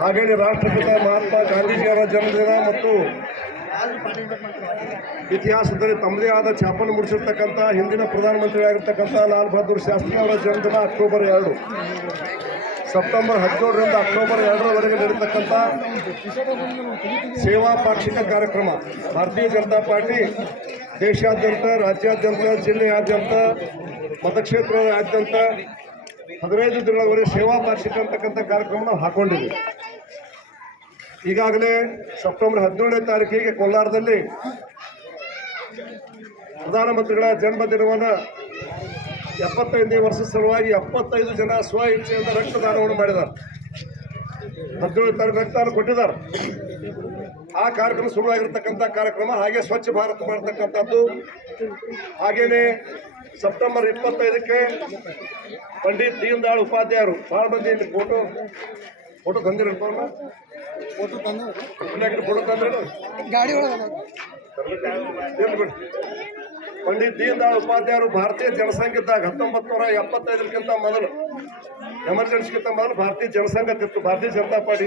ಹಾಗೆಯೇ ರಾಷ್ಟ್ರಪಿತ ಮಹಾತ್ಮ ಗಾಂಧೀಜಿಯವರ ಜನ್ಮದಿನ ಮತ್ತು ಇತಿಹಾಸದಲ್ಲಿ ತಮ್ಮದೇ ಆದ ಛಾಪನ್ನು ಮೂಡಿಸಿರ್ತಕ್ಕಂಥ ಹಿಂದಿನ ಪ್ರಧಾನಮಂತ್ರಿಯಾಗಿರ್ತಕ್ಕಂಥ ಲಾಲ್ ಬಹದ್ದೂರ್ ಶಾಸ್ತ್ರಿ ಅವರ ಜನ್ಮದಿನ ಅಕ್ಟೋಬರ್ ಎರಡು. ಸೆಪ್ಟೆಂಬರ್ ಹದಿನೇಳರಿಂದ ಅಕ್ಟೋಬರ್ ಎರಡರವರೆಗೆ ನಡೀತಕ್ಕಂಥ ಸೇವಾ ಪಾಕ್ಷಿಕ ಕಾರ್ಯಕ್ರಮ. ಭಾರತೀಯ ಜನತಾ ಪಾರ್ಟಿ ದೇಶಾದ್ಯಂತ, ರಾಜ್ಯಾದ್ಯಂತ, ಜಿಲ್ಲೆಯಾದ್ಯಂತ ಮತಕ್ಷೇತ್ರದಾದ್ಯಂತ ಹದಿನೈದು ದಿನಗಳವರೆಗೆ ಸೇವಾ ಪಾಕ್ಷಿಕ ಅಂತಕ್ಕಂಥ ಕಾರ್ಯಕ್ರಮ ನಾವು ಹಾಕೊಂಡಿದ್ದೀವಿ ಈಗಾಗಲೇ ಸೆಪ್ಟೆಂಬರ್ ಹದಿನೇಳನೇ ತಾರೀಕಿಗೆ ಕೋಲಾರದಲ್ಲಿ ಪ್ರಧಾನಮಂತ್ರಿಗಳ ಜನ್ಮದಿನವನ್ನು ಎಪ್ಪತ್ತೈದನೇ ವರ್ಷದ ಸಲುವಾಗಿ ಎಪ್ಪತ್ತೈದು ಜನ ಸ್ವ ಇಚ್ಛೆಯಿಂದ ರಕ್ತದಾನವನ್ನು ಮಾಡಿದ್ದಾರೆ. ಹದಿನೇಳು ತಾರೀಕು ರಕ್ತದಾನ ಕೊಟ್ಟಿದ್ದಾರೆ. ಆ ಕಾರ್ಯಕ್ರಮ ಶುರುವಾಗಿರ್ತಕ್ಕಂಥ ಕಾರ್ಯಕ್ರಮ ಹಾಗೆ ಸ್ವಚ್ಛ ಭಾರತ್ ಮಾಡ್ತಕ್ಕಂಥದ್ದು. ಹಾಗೇನೆ ಸೆಪ್ಟೆಂಬರ್ ಇಪ್ಪತ್ತೈದಕ್ಕೆ ಪಂಡಿತ್ ದೀನ್ ದಯಾಳ್ ಉಪಾಧ್ಯಾಯರು ಭಾಳ ಮಂದಿ ಇಲ್ಲಿ ಫೋಟೋ ಫೋಟೋ ತಂದಿರ ಫೋಟೋ ತಂದು ಫೋಟೋ ತಂದ್ರೆ ಗಾಡಿ ಒಳಗೆ ಬಿಡಿ. ಪಂಡಿತ್ ದೀನ್ ದಯಾಳ್ ಉಪಾಧ್ಯಾಯರು ಭಾರತೀಯ ಜನಸಂಘದಾಗ ಹತ್ತೊಂಬತ್ತು ನೂರ ಎಪ್ಪತ್ತೈದಕ್ಕಿಂತ ಮೊದಲು ಎಮರ್ಜೆನ್ಸಿಗಿಂತ ಮೊದಲು ಭಾರತೀಯ ಜನಸಂಘ ಭಾರತೀಯ ಜನತಾ ಪಾರ್ಟಿ